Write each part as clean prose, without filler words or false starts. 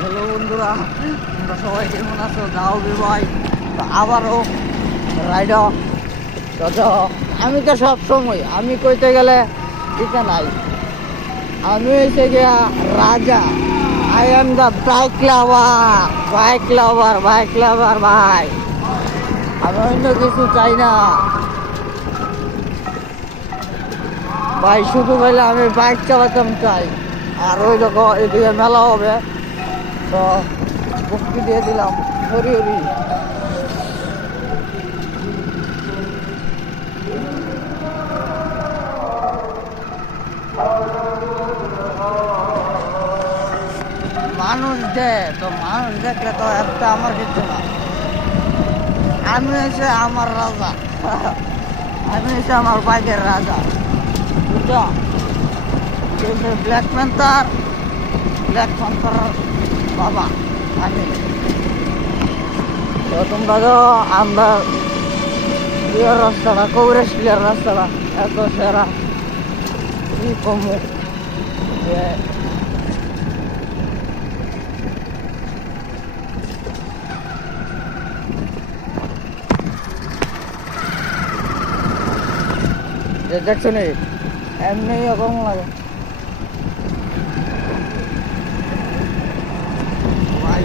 Hello বন্ধুরা, তোমরা সবাই কেমন আছো? যাও ভাই, তো আবারও রাইড। তো আমি তো সব সময় আমি কইতে গেলে দিতে নাই। আমি হয়েছে গিয়া রাজা। I am the bike lover, bike lover, bike লাভার ভাই। আমি অন্য কিছু চাই না ভাই, শুধু বলে আমি বাইক চালাতাম চাই। আর ওই রকম এদিকে মেলা হবে, তো বস্তি দিয়ে দিলাম হরি হরি। মানুষ তো মানুষ দেখলে তো একটা আমার কিছু না। আমি হচ্ছে আমার রাজা। আমি হচ্ছে আমার বাইকের রাজা, বুঝছো? ব্ল্যাক প্যান্থার, ব্ল্যাক প্যান্থার বাবা আমি। তো তোমরা তো আমরা ইয়ের রাস্তাটা, কংগ্রেস প্লেয়ার রাস্তাটা এত সেরা, কি কমু দেখছো নি, এমনি কম লাগে ভাই।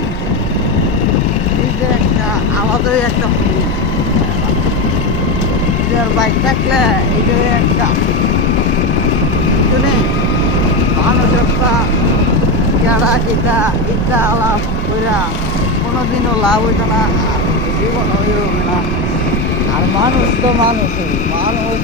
এই যে একটা আমাদের একটা বাইক থাকলে এইটাই একটা শুনে মানুষ একটা যারা এটা ইচ্ছা লাভ কইরা কোনোদিনও লাভ হইতো না, আর জীবন হয়ে হবে না। আর মানুষ তো মানুষই মানুষ।